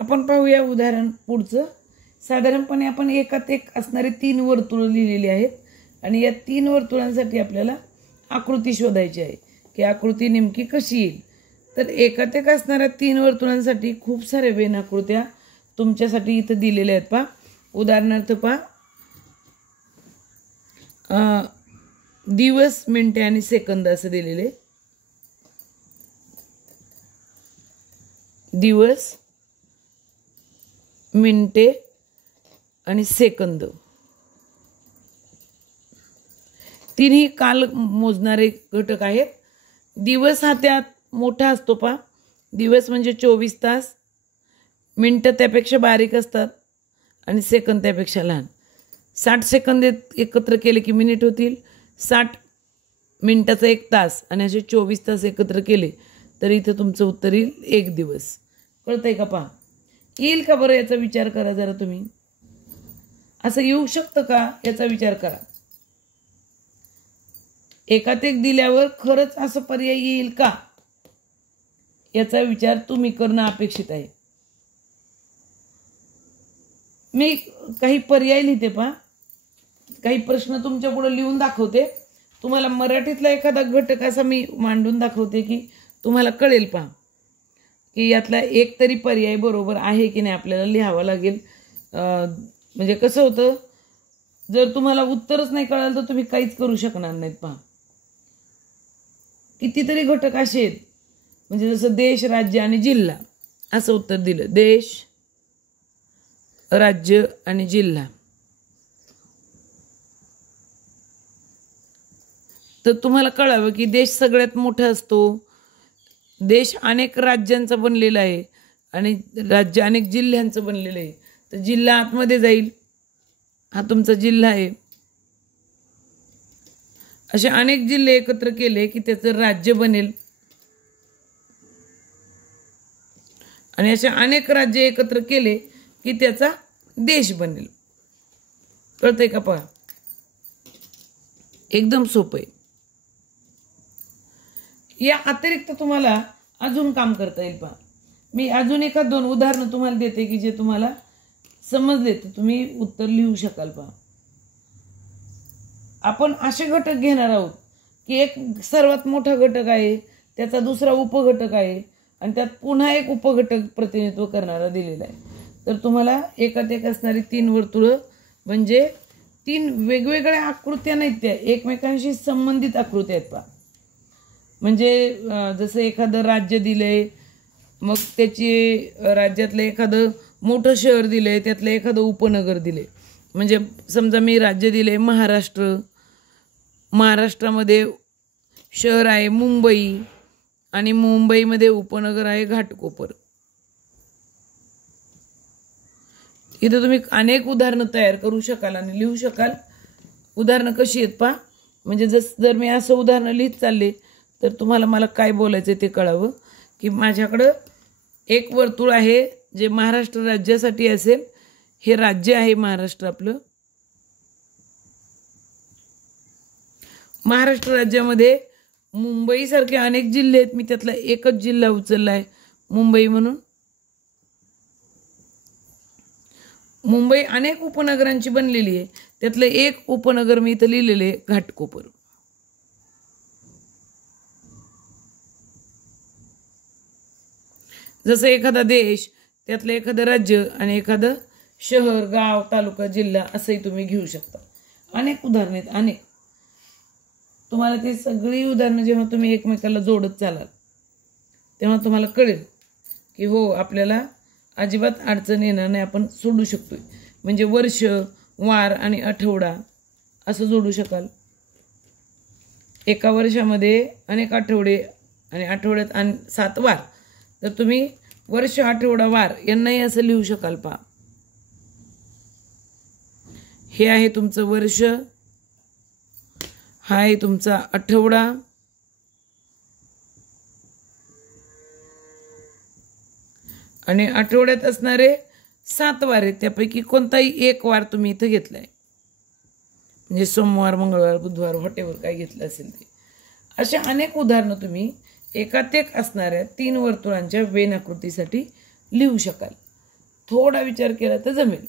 आपण पाहूया उदाहरण पुढचं। साधारणपणे आपण एकात एक असणारे 3 वर्तुळ लिहिलेली आहेत आणि या 3 वर्तुळांसाठी आपल्याला आकृती शोधायची आहे की आकृती नेमकी कशी येईल। तर एकात एक असणाऱ्या 3 वर्तुळांसाठी खूप सारे वेन आकृत्या तुमच्यासाठी इथे दिलेल्या आहेत पहा। उदाहरणार्थ पहा, दिवस, मिनिटे आणि सेकंद असं दिलेले। दिवस, मिनिटे आणि सेकंद, तिन्ही काल मोजणारे घटक आहेत। दिवस हा त्यात मोठा असतो पहा, दिवस म्हणजे 24 तास, मिनिटं त्यापेक्षा बारीक असतात आणि सेकंद त्यापेक्षा लहान। 60 सेकंद एकत्र केले की मिनिट होतील, 60 मिनिटाचा 1 तास आणि असे 24 तास एकत्र केले तर इथे तुमचं उत्तर येईल 1 दिवस। कळतंय का पहा? येईल का बरं याचा विचार करा जरा तुम्ही। असं येऊ शकतं का याचा विचार करा। एकात एक दिल्यावर खरंच असं पर्याय येईल का याचा विचार तुम्ही करणं अपेक्षित आहे। मी काही पर्याय लिहिते पहा, काही प्रश्न तुमच्या पुढे लिहून दाखवते, तुम्हाला मराठीतला एखादा घटक असा मी मांडून दाखवते की तुम्हाला कळेल पहा की यातला एक तरी पर्याय बरोबर आहे की नाही आपल्याला लिहावा लागेल। म्हणजे कसं होतं, जर तुम्हाला उत्तरच नाही कळलं तर तुम्ही काहीच करू शकणार नाहीत पहा। कितीतरी घटक असे आहेत, म्हणजे जसं देश, राज्य आणि जिल्हा असं उत्तर दिलं, देश, राज्य आणि जिल्हा। तर तुम्हाला कळावं की देश सगळ्यात मोठा असतो, देश अनेक राज्यांचा बनलेला आहे आणि राज्य अनेक जिल्ह्यांचं बनलेलं आहे। तर जिल्हा आतमध्ये जाईल, हा तुमचा जिल्हा आहे। असे अनेक जिल्हे एकत्र केले की त्याचं राज्य बनेल आणि असे अनेक राज्य एकत्र केले की त्याचा देश बनेल। कळतंय का पहा? एकदम सोपं आहे। या अतिरिक्त तुम्हाला अजून काम करता येईल पहा। मी अजून 1-2 उदाहरणं तुम्हाला देते की जे तुम्हाला समजले तर तुम्ही उत्तर लिहू शकाल पहा। आपण असे घटक घेणार आहोत की एक सर्वात मोठा घटक आहे, त्याचा दुसरा उपघटक आहे आणि त्यात पुन्हा एक उपघटक प्रतिनिधित्व करणारा दिलेला आहे। तर तुम्हाला एकात एक असणारी 3 वर्तुळ म्हणजे 3 वेगवेगळ्या आकृत्या नाहीत, त्या एकमेकांशी संबंधित आकृत्या आहेत पहा। म्हणजे जसं एखादं राज्य दिलंय, मग त्याची राज्यातलं एखादं मोठं शहर दिलंय, त्यातलं एखादं उपनगर दिले। म्हणजे समजा मी राज्य दिले महाराष्ट्र, महाराष्ट्रामध्ये शहर आहे मुंबई आणि मुंबईमध्ये उपनगर आहे घाटकोपर। इथे तुम्ही अनेक उदाहरणं तयार करू शकाल आणि लिहू शकाल। उदाहरणं कशी आहेत पहा, म्हणजे जर मी असं उदाहरणं लिहित चालले तर तुम्हाला मला काय बोलायचं ते कळावं की माझ्याकडं एक वर्तुळ आहे जे महाराष्ट्र राज्यासाठी असेल, हे राज्य आहे महाराष्ट्र आपलं। महाराष्ट्र राज्यामध्ये मुंबईसारखे अनेक जिल्हे आहेत, मी त्यातला एकच जिल्हा उचलला आहे मुंबई म्हणून। मुंबई अनेक उपनगरांची बनलेली आहे, त्यातलं एक उपनगर मी इथं लिहिलेले घाटकोपर। जसं एखादा देश, त्यातलं एखादं राज्य आणि एखादं शहर, गाव, तालुका, जिल्हा असंही तुम्ही घेऊ शकता। अनेक उदाहरणे आहेत, अनेक। तुम्हाला ती सगळी उदाहरणं जेव्हा तुम्ही एकमेकाला जोडत चालाल तेव्हा तुम्हाला कळेल की हो आपल्याला अजिबात अडचण येणार नाही, आपण सोडू शकतोय। म्हणजे वर्ष, वार आणि आठवडा असं जोडू शकाल। एका वर्षामध्ये अनेक आठवडे आणि आठवड्यात 7 वार, तर तुम्ही वर्ष, आठवडा, वार यांनाही असं लिहू शकाल पहा। हे आहे तुमचं वर्ष, हा आहे तुमचा आठवडा आणि आठवड्यात असणारे 7 वार आहेत, त्यापैकी कोणताही एक वार तुम्ही इथं घेतलाय, म्हणजे सोमवार, मंगळवार, बुधवार, व्हॉटेवर काय घेतलं असेल ते। अशा अनेक उदाहरणं तुम्ही एकात एक असणाऱ्या 3 वर्तुळांच्या वेन आकृतीसाठी लिहू शकाल। थोडा विचार केला तर जमेल.